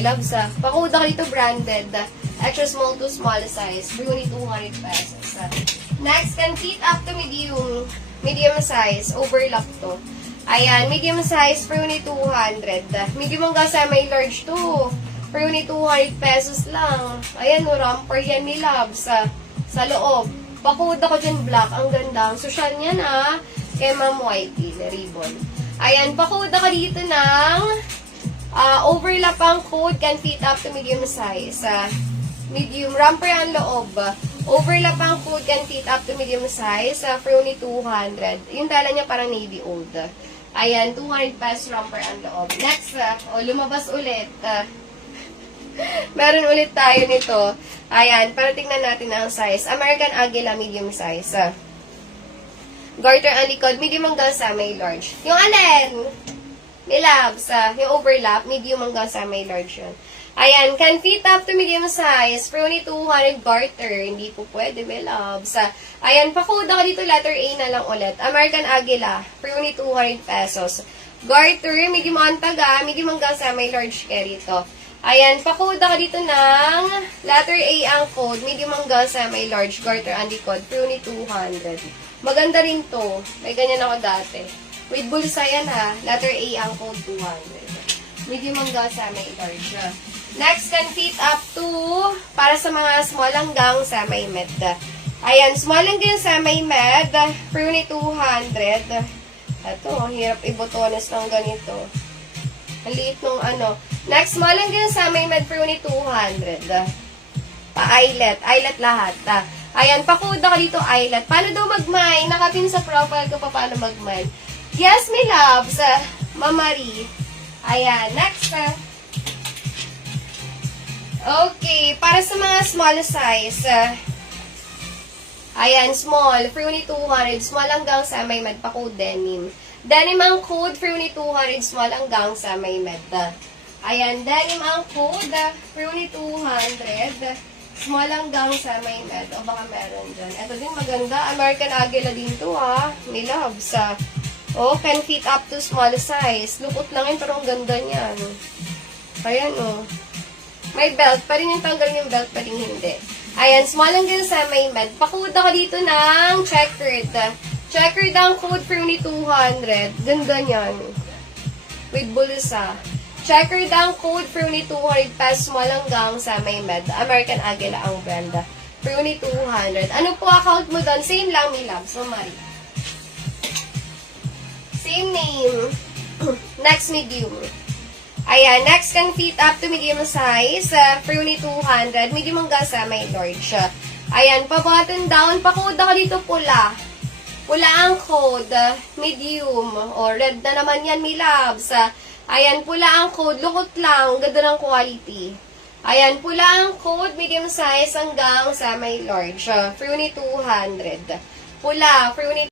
my loves. Pakuda ka dito branded. Extra small to small size. For only 200 pesos. Next, can fit up to medium. Medium size. Overlock to. Ayan, medium size for only 200. Medium hanggang sa may large to. For only 200 pesos lang. Ayan, romper yan ni loves. Sa loob. Pakuda ko dyan black. Ang ganda. Ang social niyan kay Ma'am Whitey. Ribbon. Ayan, pakuda ka dito ng overlap ang code. Can fit up to medium size. Medium. Romper ang loob. Overlap ang code. Can fit up to medium size. For only 200. Yung tala niya parang navy old. Ayan, 200 pesos romper ang loob. Next, lumabas ulit. Meron ulit tayo nito. Ayan, para tingnan natin ang size. American Aguila, medium size. Garter ang likod, medium hanggang sa may large. Yung alin? May loves. Yung overlap, medium hanggang sa may large yun. Ayan, can fit up to medium size. For only 200 garter. Hindi po pwede, may loves. Ayan, pakuda ka dito, letter A na lang ulit. American Aguila, for only 200 pesos. Garter, medium ang taga, medium hanggang sa may large kaya dito. Ayan, pakuda ka dito ng letter A ang code, medium hanggang sa may large, garter ang likod, for only 200. Maganda rin to. May ganyan ako dati. With bulsa yan letter A ang code, 200. Medium hanggang sa may large. Next, can fit up to, para sa mga small hanggang sa may med. Ayan, small hanggang sa may med, for only 200. Ito, hirap ibotones ng ganito. Ang liit nung Next, small hanggang sa may med for only 200. Pa-eyelet. Eyelet lahat. Ayan, pakuda ka dito eyelet. Paano daw mag-mine? Nakapin sa profile ko pa paano mag-mine. Yes, my loves. Mamari. Ayan, next. Okay, para sa mga small size. Ayan, small. For only 200. Small hanggang sa may med. Pakuda denim. Denim ang code for only 200. Small hanggang sa may med. Ayan, denim ang code for only 200. Small hanggang sa may med. O baka meron dyan. Ito din maganda. American Aguila din to May loves. Can fit up to small size. Lukot lang yun, pero ang ganda niyan. Ayan May belt. Pa rin yung tanggal yung belt, pa rin hindi. Ayan, small hanggang sa may med. Pakuda ka dito ng checkered. Checkered ang code for only 200. Ganda niyan. With bulsa. Checkered ang code for only 200 pesos. Small hanggang sa may med. American Aguila ang brand. For only 200. Ano po account mo doon? Same lang, may love. So, Marie. Same name. Next, medium. Ayan, next can fit up to medium size. For only 200. Medium hanggang sa may large. Ayan, pa-button down. Pakuda ka dito pula. Pula ang code. Medium. O, red na naman yan, may loves. Ayan, pula ang code. Lukot lang. Ganda ng quality. Ayan, pula ang code. Medium size hanggang sa may large. For only 200. Pula. For only